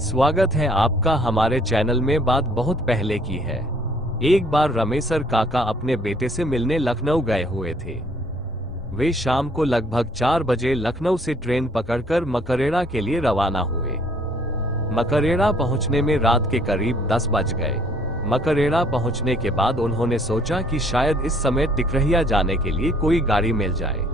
स्वागत है आपका हमारे चैनल में। बात बहुत पहले की है। एक बार रमेसर काका अपने बेटे से मिलने लखनऊ गए हुए थे। वे शाम को लगभग 4 बजे लखनऊ से ट्रेन पकड़कर मकरेड़ा के लिए रवाना हुए। मकरेड़ा पहुंचने में रात के करीब 10 बज गए। मकरेड़ा पहुंचने के बाद उन्होंने सोचा कि शायद इस समय टिकरहिया जाने के लिए कोई गाड़ी मिल जाए।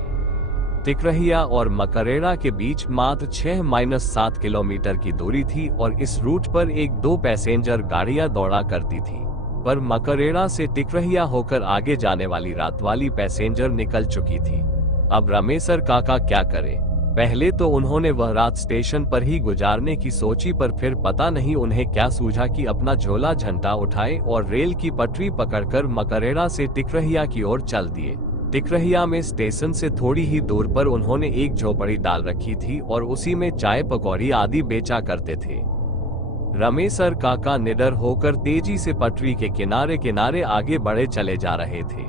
टिकरहिया और मकरेड़ा के बीच मात्र 6-7 किलोमीटर की दूरी थी और इस रूट पर 1-2 पैसेंजर गाड़ियां दौड़ा करती थी। पर मकरेड़ा से टिकरहिया होकर आगे जाने वाली रात वाली पैसेंजर निकल चुकी थी। अब रमेसर काका क्या करे? पहले तो उन्होंने वह रात स्टेशन पर ही गुजारने की सोची, पर फिर पता नहीं उन्हें क्या सूझा कि अपना झोला झंटा उठाए और रेल की पटरी पकड़कर मकरेड़ा से टिकरहिया की ओर चल दिए। टिकरहिया में स्टेशन से थोड़ी ही दूर पर उन्होंने एक झोपड़ी डाल रखी थी और उसी में चाय पकौड़ी आदि बेचा करते थे। रमेसर काका निडर होकर तेजी से पटरी के किनारे किनारे आगे बढ़े चले जा रहे थे।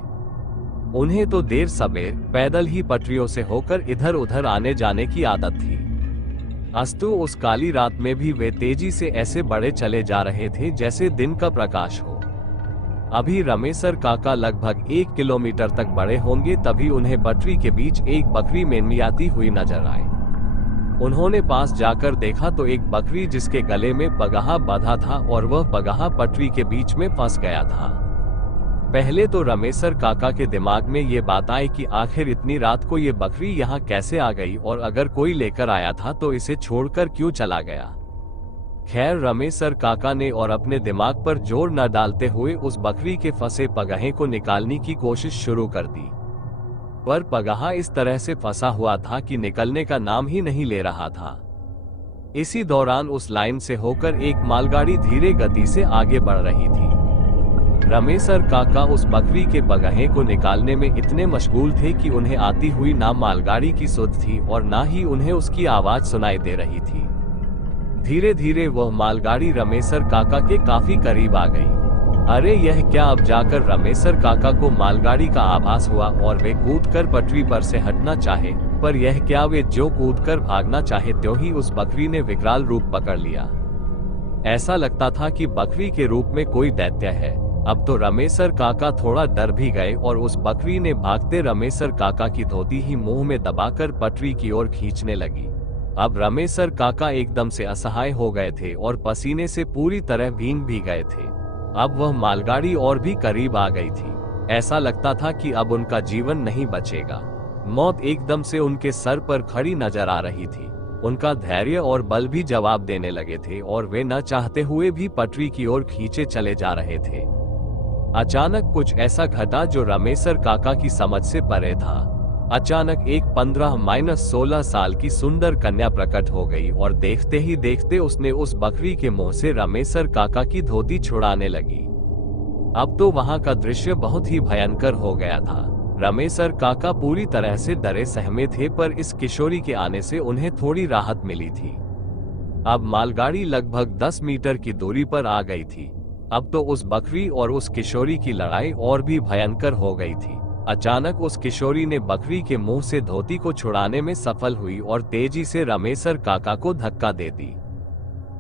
उन्हें तो देर सबेर पैदल ही पटरियों से होकर इधर उधर आने जाने की आदत थी। अस्तु उस काली रात में भी वे तेजी से ऐसे बढ़े चले जा रहे थे जैसे दिन का प्रकाश हो। अभी रमेसर काका लगभग 1 किलोमीटर तक बढ़े होंगे, तभी उन्हें पटरी के बीच एक बकरी मेनमियाती हुई नजर आई। उन्होंने पास जाकर देखा तो एक बकरी जिसके गले में पगहा बंधा था और वह पगहा पटरी के बीच में फंस गया था। पहले तो रमेसर काका के दिमाग में ये बात आई कि आखिर इतनी रात को ये बकरी यहाँ कैसे आ गई, और अगर कोई लेकर आया था तो इसे छोड़कर क्यों चला गया। खैर, रमेसर काका ने और अपने दिमाग पर जोर न डालते हुए उस बकरी के फंसे पगहे को निकालने की कोशिश शुरू कर दी। पर पगहा इस तरह से फंसा हुआ था कि निकलने का नाम ही नहीं ले रहा था। इसी दौरान उस लाइन से होकर एक मालगाड़ी धीरे गति से आगे बढ़ रही थी। रमेसर काका उस बकरी के पगहे को निकालने में इतने मशगूल थे कि उन्हें आती हुई ना मालगाड़ी की सुध थी और ना ही उन्हें उसकी आवाज सुनाई दे रही थी। धीरे धीरे वह मालगाड़ी रमेसर काका के काफी करीब आ गई। अरे यह क्या! अब जाकर रमेसर काका को मालगाड़ी का आभास हुआ और वे कूदकर पटरी पर से हटना चाहे, पर यह क्या, वे जो कूदकर भागना चाहे त्यों ही उस बकरी ने विकराल रूप पकड़ लिया। ऐसा लगता था कि बकरी के रूप में कोई दैत्य है। अब तो रमेसर काका थोड़ा डर भी गए और उस बकरी ने भागते रमेसर काका की धोती ही मुंह में दबाकर पटरी की ओर खींचने लगी। अब रमेसर काका एकदम से असहाय हो गए थे और पसीने से पूरी तरह भीग भी गए थे। अब वह मालगाड़ी और भी करीब आ गई थी। ऐसा लगता था कि अब उनका जीवन नहीं बचेगा। मौत एकदम से उनके सर पर खड़ी नजर आ रही थी। उनका धैर्य और बल भी जवाब देने लगे थे और वे न चाहते हुए भी पटरी की ओर खींचे चले जा रहे थे। अचानक कुछ ऐसा घटा जो रमेसर काका की समझ से परे था। अचानक एक 15-16 साल की सुंदर कन्या प्रकट हो गई और देखते ही देखते उसने उस बकरी के मुंह से रमेसर काका की धोती छुड़ाने लगी। अब तो वहां का दृश्य बहुत ही भयंकर हो गया था। रमेसर काका पूरी तरह से डरे सहमे थे, पर इस किशोरी के आने से उन्हें थोड़ी राहत मिली थी। अब मालगाड़ी लगभग 10 मीटर की दूरी पर आ गई थी। अब तो उस बकरी और उस किशोरी की लड़ाई और भी भयंकर हो गई थी। अचानक उस किशोरी ने बकरी के मुंह से धोती को छुड़ाने में सफल हुई और तेजी से रमेसर काका को धक्का दे दी।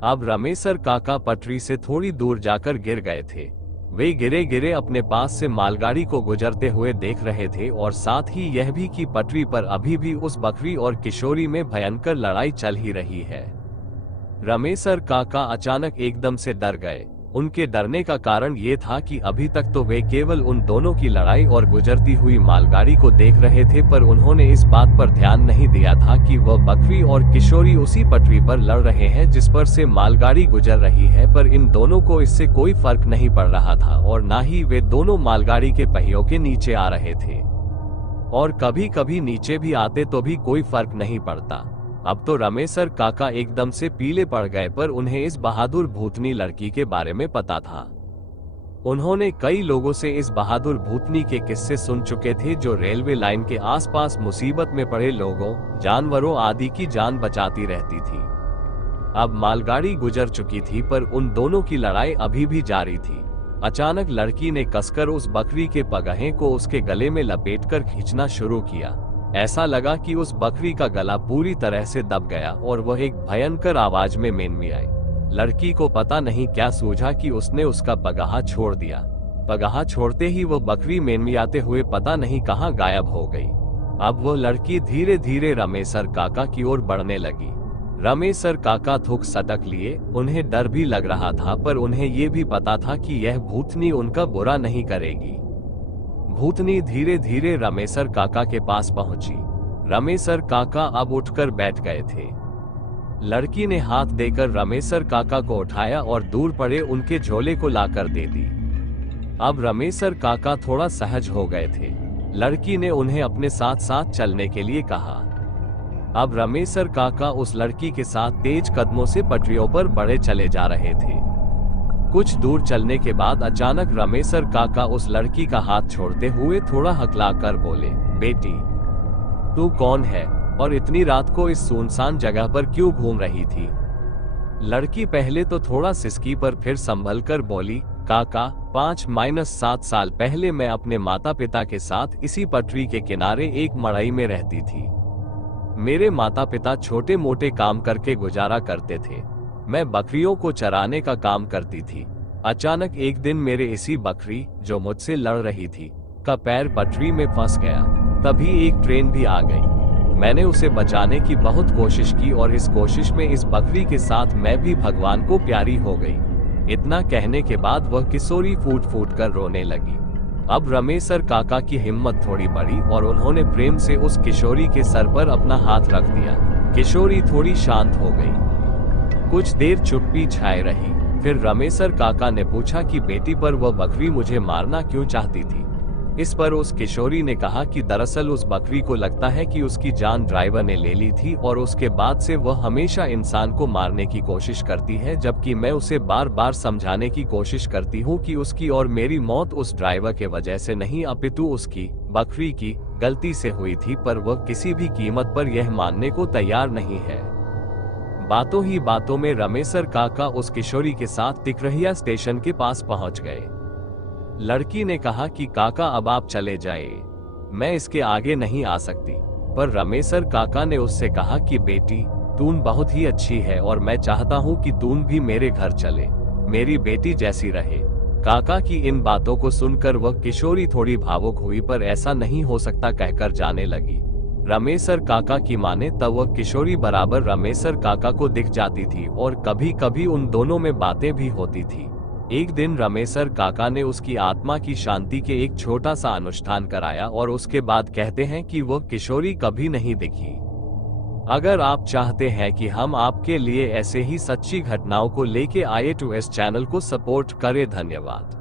अब रमेसर काका पटरी से थोड़ी दूर जाकर गिर गए थे। वे गिरे गिरे अपने पास से मालगाड़ी को गुजरते हुए देख रहे थे और साथ ही यह भी कि पटरी पर अभी भी उस बकरी और किशोरी में भयंकर लड़ाई चल ही रही है। रमेसर काका अचानक एकदम से डर गए। उनके डरने का कारण ये था कि अभी तक तो वे केवल उन दोनों की लड़ाई और गुजरती हुई मालगाड़ी को देख रहे थे, पर उन्होंने इस बात पर ध्यान नहीं दिया था कि वह बकरी और किशोरी उसी पटरी पर लड़ रहे हैं जिस पर से मालगाड़ी गुजर रही है। पर इन दोनों को इससे कोई फर्क नहीं पड़ रहा था और ना ही वे दोनों मालगाड़ी के पहियों के नीचे आ रहे थे, और कभी कभी नीचे भी आते तो भी कोई फर्क नहीं पड़ता। अब तो रमेसर काका एकदम से पीले पड़ गए, पर उन्हें इस बहादुर भूतनी लड़की के बारे में पता था। उन्होंने कई लोगों से इस बहादुर भूतनी के किस्से सुन चुके थे जो रेलवे लाइन के आसपास मुसीबत में पड़े लोगों, जानवरों आदि की जान बचाती रहती थी। अब मालगाड़ी गुजर चुकी थी, पर उन दोनों की लड़ाई अभी भी जारी थी। अचानक लड़की ने कसकर उस बकरी के पगहे को उसके गले में लपेटकर खींचना शुरू किया। ऐसा लगा कि उस बकरी का गला पूरी तरह से दब गया और वह एक भयंकर आवाज में मेनमियाई। लड़की को पता नहीं क्या सूझा कि उसने उसका पगाहा छोड़ दिया। पगाहा छोड़ते ही वो बकरी मेनमियाते हुए पता नहीं कहां गायब हो गई। अब वो लड़की धीरे धीरे रमेसर काका की ओर बढ़ने लगी। रमेसर काका थूक सटक लिए। उन्हें डर भी लग रहा था, पर उन्हें ये भी पता था कि यह भूतनी उनका बुरा नहीं करेगी। भूतनी धीरे धीरे रमेसर काका के पास पहुंची। रमेसर काका अब उठकर बैठ गए थे। लड़की ने हाथ देकर रमेसर काका को उठाया और दूर पड़े उनके झोले को लाकर दे दी। अब रमेसर काका थोड़ा सहज हो गए थे। लड़की ने उन्हें अपने साथ साथ चलने के लिए कहा। अब रमेसर काका उस लड़की के साथ तेज कदमों से पटरियों पर बढ़े चले जा रहे थे। कुछ दूर चलने के बाद अचानक रमेसर काका उस लड़की का हाथ छोड़ते हुए थोड़ा हकलाकर बोले, बेटी, तू कौन है और इतनी रात को इस सुनसान जगह पर क्यों घूम रही थी? लड़की पहले तो थोड़ा सिसकी, पर फिर संभल कर बोली, काका, 5-7 साल पहले मैं अपने माता पिता के साथ इसी पटरी के किनारे एक मड़ई में रहती थी। मेरे माता पिता छोटे मोटे काम करके गुजारा करते थे। मैं बकरियों को चराने का काम करती थी। अचानक एक दिन मेरे इसी बकरी, जो मुझसे लड़ रही थी, का पैर पटरी में फंस गया। तभी एक ट्रेन भी आ गई। मैंने उसे बचाने की बहुत कोशिश की और इस कोशिश में इस बकरी के साथ मैं भी भगवान को प्यारी हो गई। इतना कहने के बाद वह किशोरी फूट फूट कर रोने लगी। अब रमेसर काका की हिम्मत थोड़ी बढ़ी और उन्होंने प्रेम से उस किशोरी के सर पर अपना हाथ रख दिया। किशोरी थोड़ी शांत हो गई। कुछ देर चुप्पी छाए रही। फिर रमेसर काका ने पूछा कि बेटी, पर वह बकरी मुझे मारना क्यों चाहती थी? इस पर उस किशोरी ने कहा कि दरअसल उस बकरी को लगता है कि उसकी जान ड्राइवर ने ले ली थी और उसके बाद से वह हमेशा इंसान को मारने की कोशिश करती है, जबकि मैं उसे बार बार समझाने की कोशिश करती हूँ कि उसकी और मेरी मौत उस ड्राइवर के वजह से नहीं, अपितु उसकी, बकरी की, गलती से हुई थी, पर वह किसी भी कीमत पर यह मानने को तैयार नहीं है। बातों ही बातों में रमेसर काका उस किशोरी के साथ तिकरहिया स्टेशन के पास पहुंच गए। लड़की ने कहा कि काका, अब आप चले जाइए, मैं इसके आगे नहीं आ सकती। पर रमेसर काका ने उससे कहा कि बेटी, तून बहुत ही अच्छी है और मैं चाहता हूँ कि तून भी मेरे घर चले, मेरी बेटी जैसी रहे। काका की इन बातों को सुनकर वह किशोरी थोड़ी भावुक हुई, पर ऐसा नहीं हो सकता कहकर जाने लगी। रमेसर काका की माने तब वह किशोरी बराबर रमेसर काका को दिख जाती थी और कभी कभी उन दोनों में बातें भी होती थी। एक दिन रमेसर काका ने उसकी आत्मा की शांति के एक छोटा सा अनुष्ठान कराया और उसके बाद कहते हैं कि वह किशोरी कभी नहीं दिखी। अगर आप चाहते हैं कि हम आपके लिए ऐसे ही सच्ची घटनाओं को लेके आए तो इस चैनल को सपोर्ट करें। धन्यवाद।